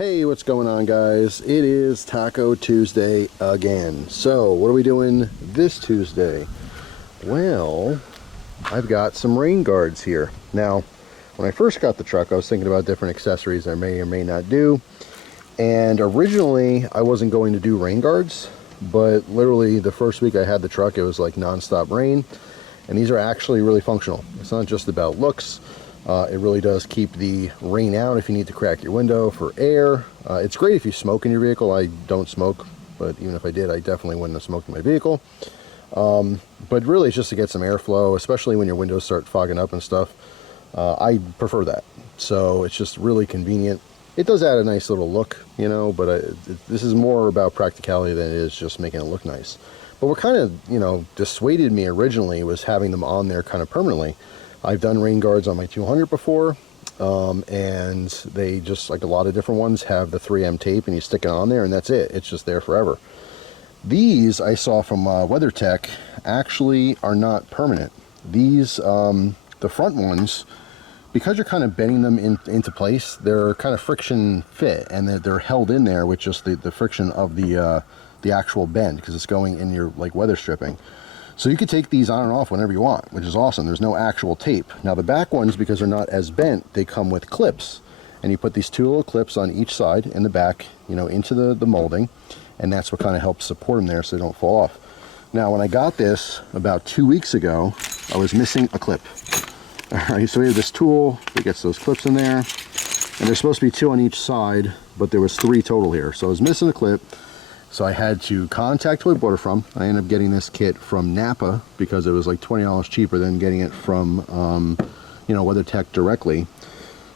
Hey, what's going on, guys? It is Taco Tuesday again. So what are we doing this Tuesday? Well, I've got some rain guards here. Now, when I first got the truck, I was thinking about different accessories I may or may not do. And originally I wasn't going to do rain guards, but literally the first week I had the truck, it was like non-stop rain. And these are actually really functional. It's not just about looks. It really does keep the rain out if you need to crack your window for air. It's great if you smoke in your vehicle. I don't smoke, but even if I did, I definitely wouldn't have smoked in my vehicle. But really it's just to get some airflow, especially when your windows start fogging up and stuff. I prefer that. So it's just really convenient. It does add a nice little look, you know, but this is more about practicality than it is just making it look nice. But what kind of, you know, dissuaded me originally was having them on there kind of permanently. I've done rain guards on my 200 before, and they just, like a lot of different ones, have the 3M tape and you stick it on there and that's it. It's just there forever. These I saw from WeatherTech actually are not permanent. These, the front ones, because you're kind of bending them into place, they're kind of friction fit and they're held in there with just the friction of the actual bend, because it's going in your like weather stripping. So you could take these on and off whenever you want, which is awesome. There's no actual tape. Now the back ones, because they're not as bent, they come with clips. And you put these two little clips on each side in the back, you know, into the molding. And that's what kind of helps support them there so they don't fall off. Now when I got this about 2 weeks ago, I was missing a clip. All right, so we have this tool that gets those clips in there. And there's supposed to be 2 on each side, but there was 3 total here. So I was missing a clip. So I had to contact who I bought it from. I ended up getting this kit from Napa because it was like $20 cheaper than getting it from, you know, WeatherTech directly.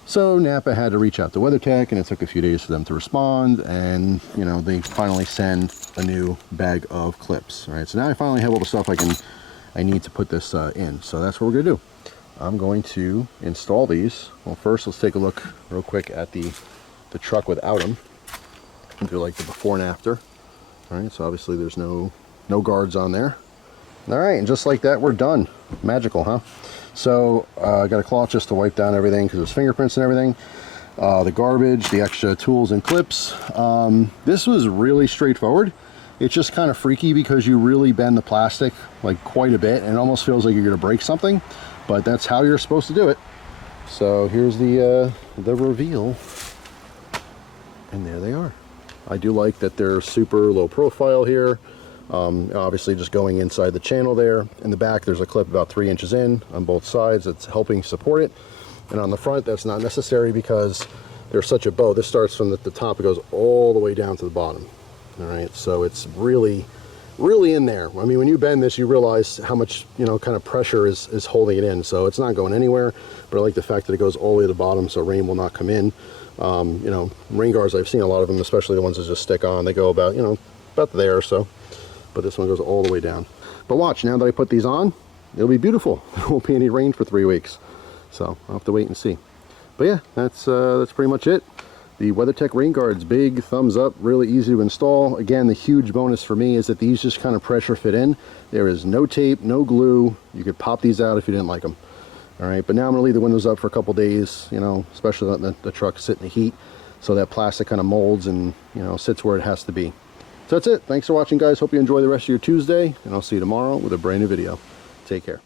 So Napa had to reach out to WeatherTech, and it took a few days for them to respond. And, you know, they finally send a new bag of clips. All right, so now I finally have all the stuff I need to put this in. So that's what we're gonna do. I'm going to install these. Well, first let's take a look real quick at the truck without them. Do like the before and after. All right, so obviously there's no guards on there. All right, and just like that, we're done. Magical, huh? So I got a cloth just to wipe down everything because there's fingerprints and everything. The garbage, the extra tools and clips. This was really straightforward. It's just kind of freaky because you really bend the plastic like quite a bit, and it almost feels like you're gonna break something, but that's how you're supposed to do it. So here's the reveal, and there they are. I do like that they're super low profile here. Obviously just going inside the channel there. In the back there's a clip about 3 inches in on both sides that's helping support it. And on the front that's not necessary because there's such a bow. This starts from the top, it goes all the way down to the bottom. All right, so it's really in there. I mean, when you bend this, you realize how much, you know, kind of pressure is holding it in. So it's not going anywhere, but I like the fact that it goes all the way to the bottom so rain will not come in. You know, rain guards, I've seen a lot of them, especially the ones that just stick on. They go about, you know, about there or so. But this one goes all the way down. But watch, now that I put these on, it'll be beautiful. There won't be any rain for 3 weeks. So I'll have to wait and see. But yeah, that's pretty much it. The WeatherTech rain guards, big thumbs up, really easy to install. Again, the huge bonus for me is that these just kind of pressure fit in. There is no tape, no glue. You could pop these out if you didn't like them. All right, but now I'm gonna leave the windows up for a couple days, you know, especially letting the truck sit in the heat so that plastic kind of molds and, you know, sits where it has to be. So that's it. Thanks for watching, guys. Hope you enjoy the rest of your Tuesday, and I'll see you tomorrow with a brand new video. Take care.